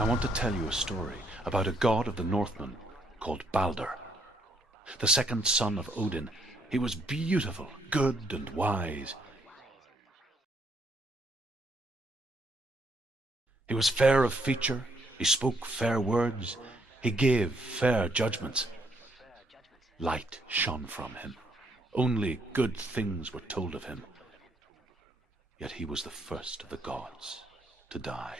I want to tell you a story about a god of the Northmen called Balder. The second son of Odin. He was beautiful, good, and wise. He was fair of feature, he spoke fair words, he gave fair judgments. Light shone from him. Only good things were told of him. Yet he was the first of the gods to die.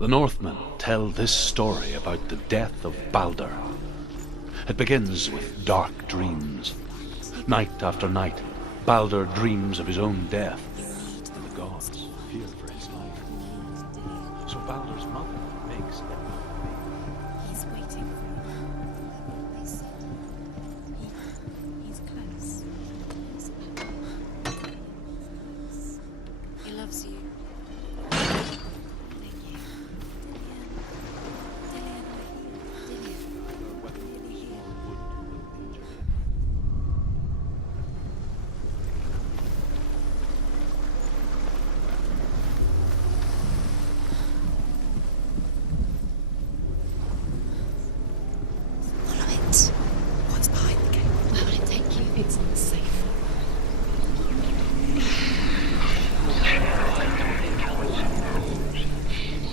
The Northmen tell this story about the death of Balder. It begins with dark dreams. Night after night, Balder dreams of his own death, and the gods fear for his life. So Balder's mother makes He's waiting for you. They said he's close. He loves you.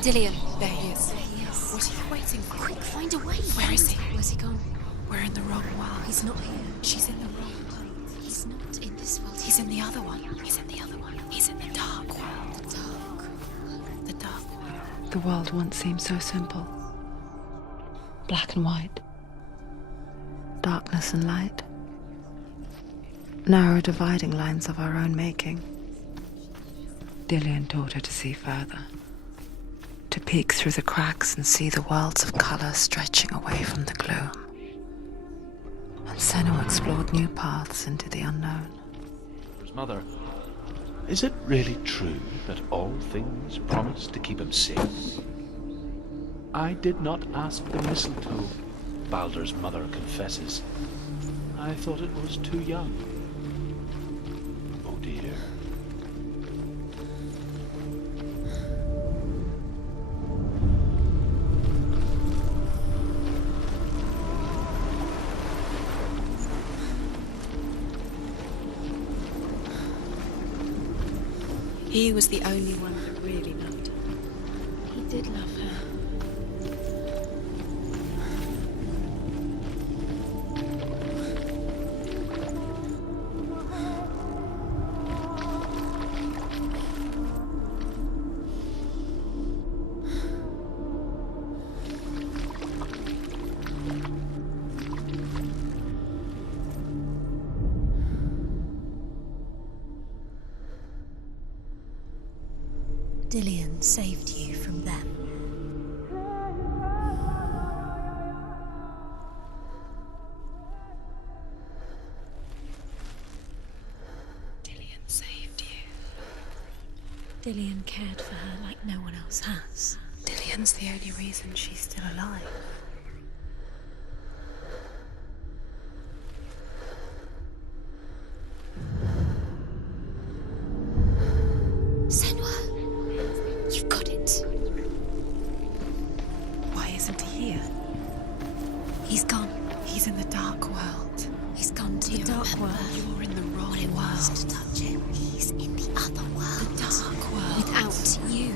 Dillion, there he is. What are you waiting for? Quick, find a way. Where is he? Where's he gone? We're in the wrong world. He's not here. She's in the wrong place. He's not in this world. He's in the other one. He's in the other one. He's in the dark world. The dark world. The world once seemed so simple. Black and white. Darkness and light. Narrow dividing lines of our own making. Dillion taught her to see further. To peek through the cracks and see the worlds of color stretching away from the gloom. And Senua explored new paths into the unknown. Mother, is it really true that all things promise to keep him safe? I did not ask the mistletoe, Balder's mother confesses. I thought it was too young. Oh dear. He was the only one that really loved her. He did love her. Dillion saved you from them. Dillion saved you. Dillion cared for her like no one else has. Dillion's the only reason she's still alive. Senua! You've got it. Why isn't he here? He's gone. He's in the dark world. He's gone to the dark world. You're in the wrong It world. wants to touch him. He's in the other world. The dark world. Without you.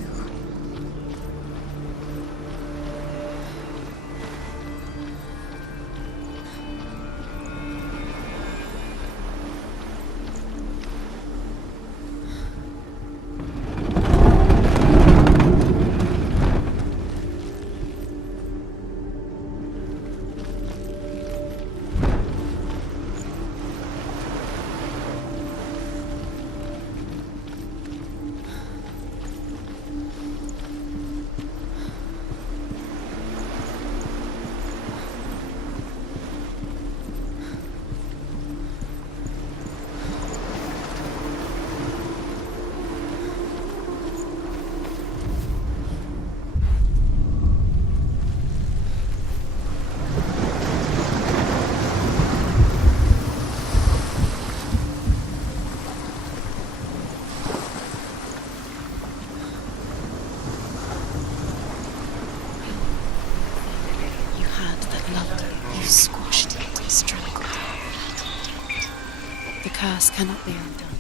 You squashed it and strangled it. The curse cannot be undone.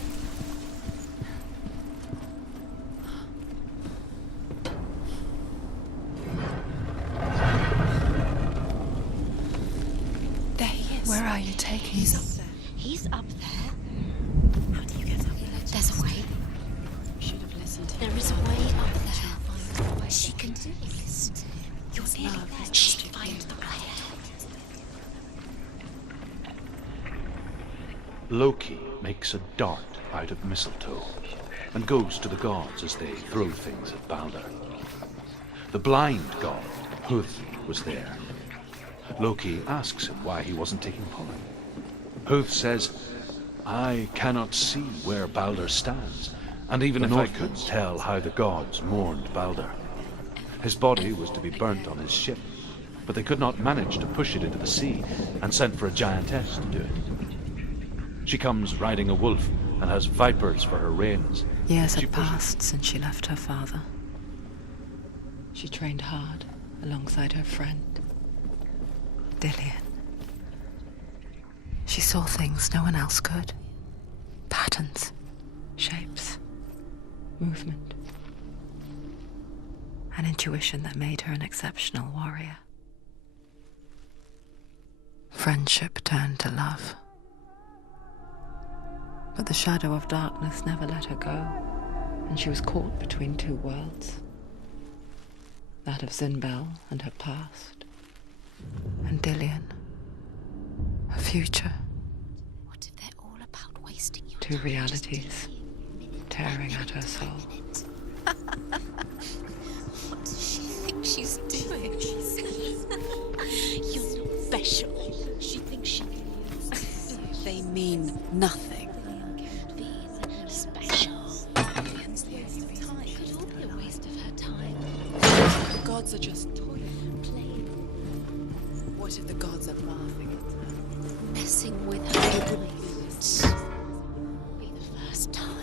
There he is. Where are you taking He's me? up there. He's up there. How do you get up there? There's a way. Should have listened to There is a way up there. She can do this. You're nearly there. She'll find the way. Loki makes a dart out of mistletoe and goes to the gods as they throw things at Balder. The blind god, Huth, was there. Loki asks him why he wasn't taking part. Huth says, I cannot see where Balder stands, and even if I could tell how the gods mourned Balder. His body was to be burnt on his ship, but they could not manage to push it into the sea and sent for a giantess to do it. She comes riding a wolf and has vipers for her reins. Years She had pushes- passed since she left her father. She trained hard alongside her friend, Dillian. She saw things no one else could. Patterns, shapes, movement. An intuition that made her an exceptional warrior. Friendship turned to love. But the shadow of darkness never let her go, and she was caught between two worlds. That of Zinbel and her past, and Dillian, her future. What if they're all about wasting your Two time? realities tearing at her soul. What does she think she's doing? You're not special. She thinks she can. They mean nothing. Being special. It's the waste of time. It could all be a waste of her time. The gods are just toying, playing. What if the gods are laughing at her? Messing with her wouldn't be the first time.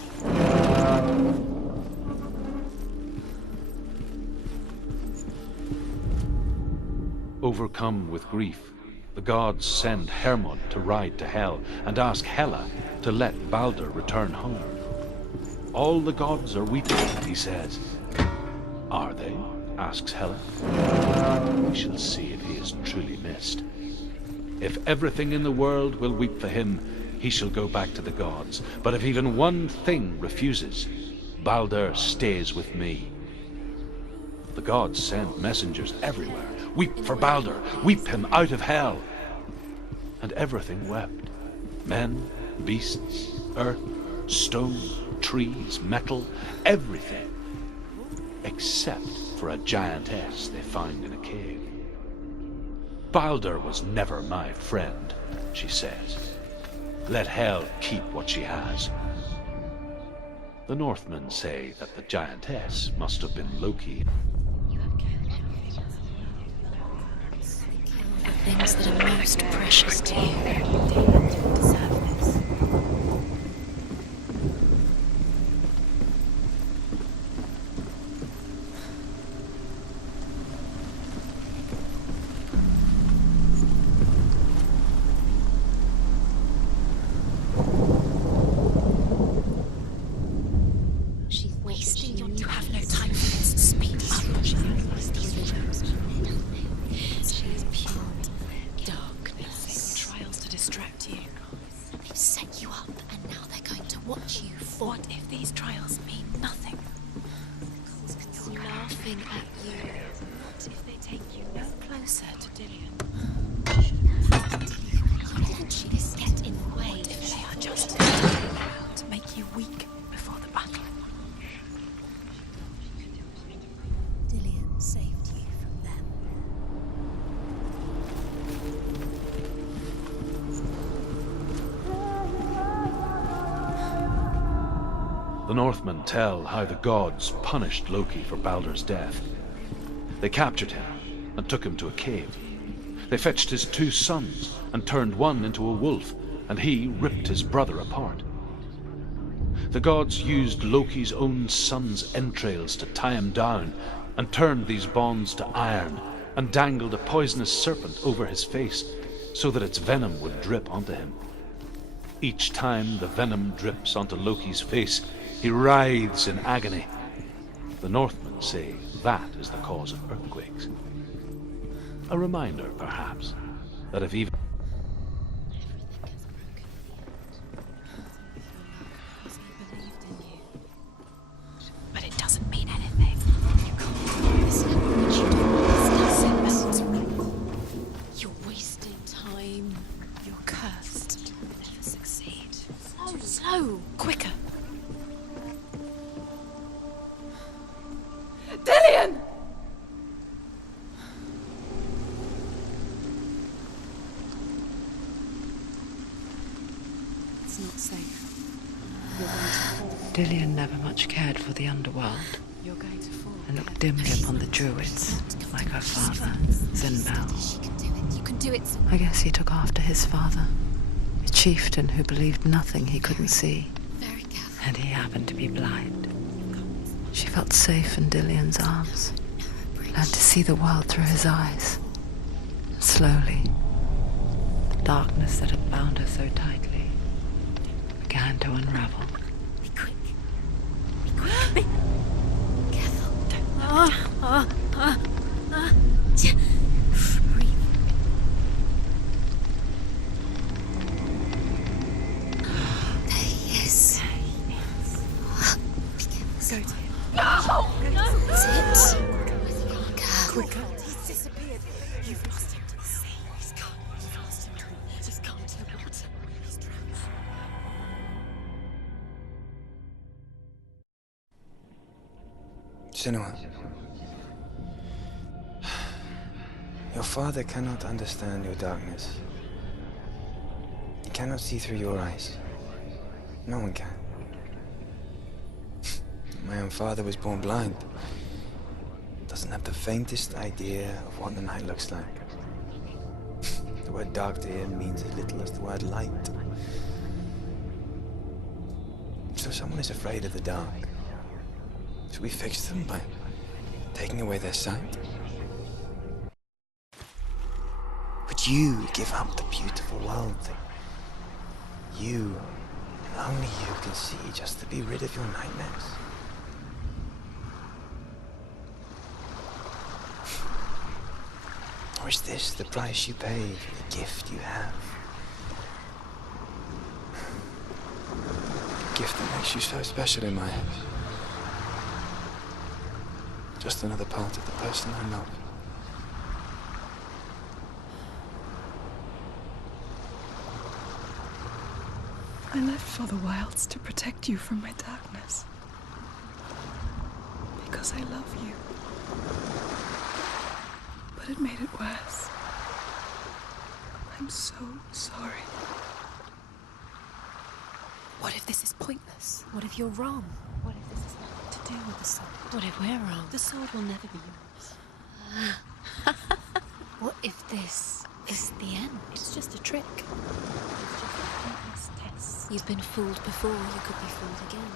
Overcome with grief, the gods send Hermod to ride to Hel and ask Hela to let Balder return home. All the gods are weeping, he says. Are they? Asks Hela. We shall see if he is truly missed. If everything in the world will weep for him, he shall go back to the gods. But if even one thing refuses, Balder stays with me. The gods send messengers everywhere. Weep for Balder, weep him out of hell. And everything wept. Men, beasts, earth, stone, trees, metal, everything. Except for a giantess they find in a cave. Balder was never my friend, she says. Let Hel keep what she has. The Northmen say that the giantess must have been Loki. The things that are most precious to you deserve this. closer to Dillion. Didn't she just get in the way? What if they are just to make you weak before the battle? Dillion saved you from them. The Northmen tell how the gods punished Loki for Baldur's death. They captured him and took him to a cave. They fetched his 2 sons and turned one into a wolf, and he ripped his brother apart. The gods used Loki's own son's entrails to tie him down and turned these bonds to iron and dangled a poisonous serpent over his face so that its venom would drip onto him. Each time the venom drips onto Loki's face, he writhes in agony. The Northmen say that is the cause of earthquakes. A reminder, perhaps, that if even... But it doesn't mean anything. You can't do this language. You don't understand it. You're wasting time. You're cursed. You'll never succeed. Slow. Quicker. Dillion! It's not safe. You're going to fall. Dillion never much cared for the underworld You're going to fall. and looked dimly upon the druids, like her father, Zinbel. You can do it. You can do it. I guess he took after his father, a chieftain who believed nothing he couldn't see, Very careful. and he happened to be blind. She felt safe in Dillion's arms, learned to see the world through his eyes. Slowly, the darkness that had bound her so tightly began to unravel. Be quick. Be quick. Be careful. Don't breathe. There he is. Be careful. Go to him. That's it. Quicker. He's disappeared. You've lost him to the sea. He's gone. You've lost him. Just come to the water. He's drowned. Senua, your father cannot understand your darkness. He cannot see through your eyes. No one can. My own father was born blind. Doesn't have the faintest idea of what the night looks like. The word dark to him means as little as the word light. So someone is afraid of the dark. Should we fix them by taking away their sight? Would you give up the beautiful world that you, and only you, can see just to be rid of your nightmares? Or is this the price you pay for the gift you have? A gift that makes you so special in my eyes. Just another part of the person I love. I lived for the wilds to protect you from my darkness. Because I love you. But it made it worse. I'm so sorry. What if this is pointless? What if you're wrong? What if this is nothing to do with the sword? What if we're wrong? The sword will never be yours. What if this is the end? It's just a trick. It's just a pointless test. You've been fooled before, you could be fooled again.